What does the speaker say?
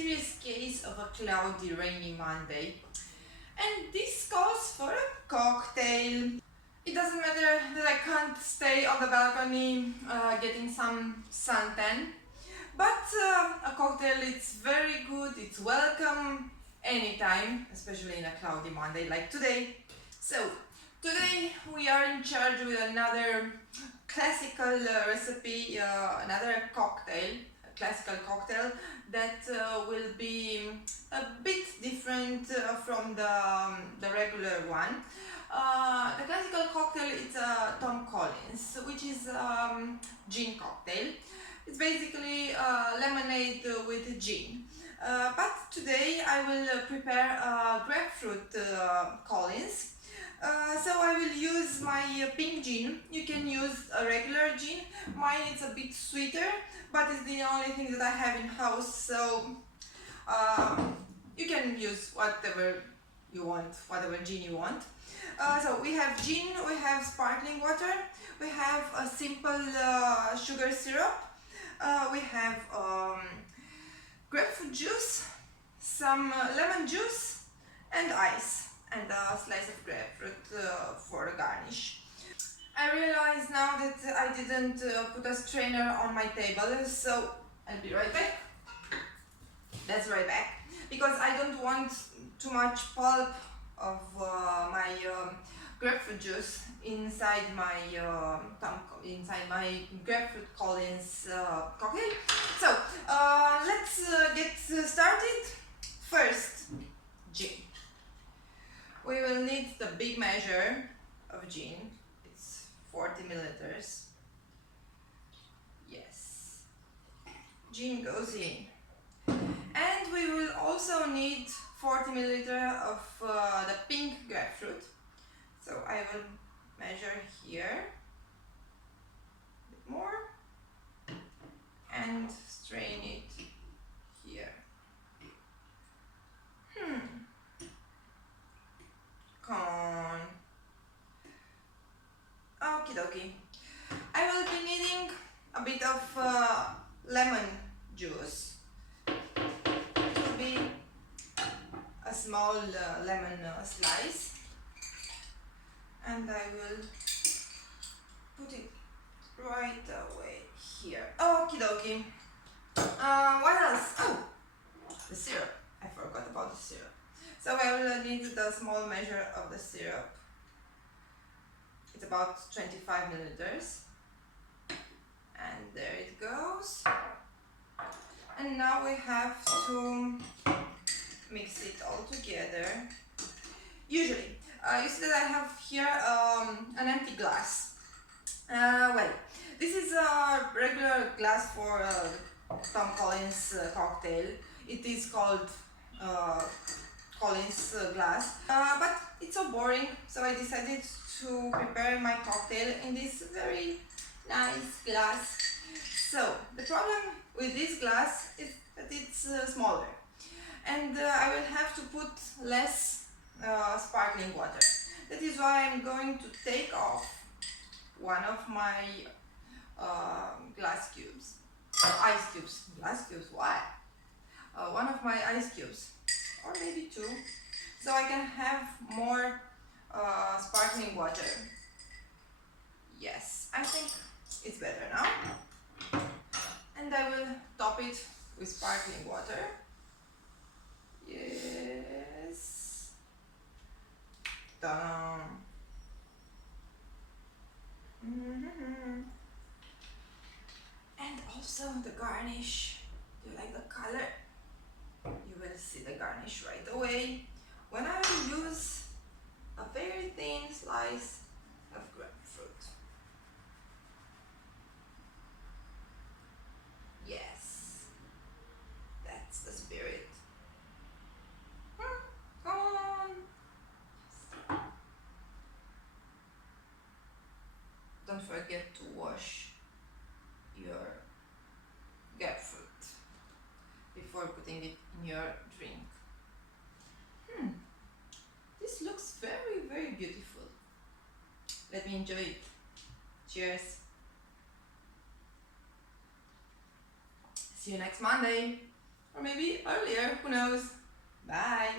serious case of a cloudy, rainy Monday. And this calls for a cocktail. It doesn't matter that I can't stay on the balcony getting some suntan, but a cocktail is very good, it's welcome anytime, especially in a cloudy Monday like today. So, today we are in charge with another classical recipe, another cocktail, a classical cocktail that will be a bit different from the regular one. The classical cocktail is Tom Collins, which is gin cocktail. It's basically lemonade with gin. But today I will prepare Grapefruit Collins. So I will use my pink gin. You can use a regular gin. Mine is a bit sweeter, but it's the only thing that I have in house. So you can use whatever you want, whatever gin you want. So we have gin, we have sparkling water, we have a simple sugar syrup, we have grapefruit juice, some lemon juice and ice, and a slice of grapefruit for a garnish. I realize now that I didn't put a strainer on my table, so I'll be right back. That's right back, because I don't want too much pulp of my grapefruit juice inside my Grapefruit Collins cocktail. So let's get started. First, gin. We will need the big measure of gin. It's 40 milliliters. Yes, gin goes in. And we will also need 40 milliliters of the pink grapefruit. So I will measure here a bit more and strain it here. Come on. Okie dokie. I will be needing a bit of lemon juice. It will be a small lemon slice, and I will put it right away here. Okie dokie. What else? Oh, the syrup. I forgot about the syrup. So I will need the small measure of the syrup. It's about 25 milliliters. And there it goes. And now we have to mix it all together. Usually, you see that I have here an empty glass. Well, this is a regular glass for Tom Collins cocktail. It is called Collins glass, but it's so boring, so I decided to prepare my cocktail in this very nice glass. So the problem with this glass is that it's smaller, and I will have to put less sparkling water. That is why I'm going to take off one of my glass cubes, ice cubes. Glass cubes, why? One of my ice cubes, or maybe two, so I can have more sparkling water. Yes, I think it's better now. And I will top it with sparkling water. Yes. Done. And also the garnish. Do you like the color? You will see the garnish right away when I will use a very thin slice of grapefruit. Yes, that's the spirit. Come on. Don't forget to wash your grapefruit before putting it in your drink. This looks very, very beautiful. Let me enjoy it. Cheers. See you next Monday. or maybe earlier, who knows. Bye.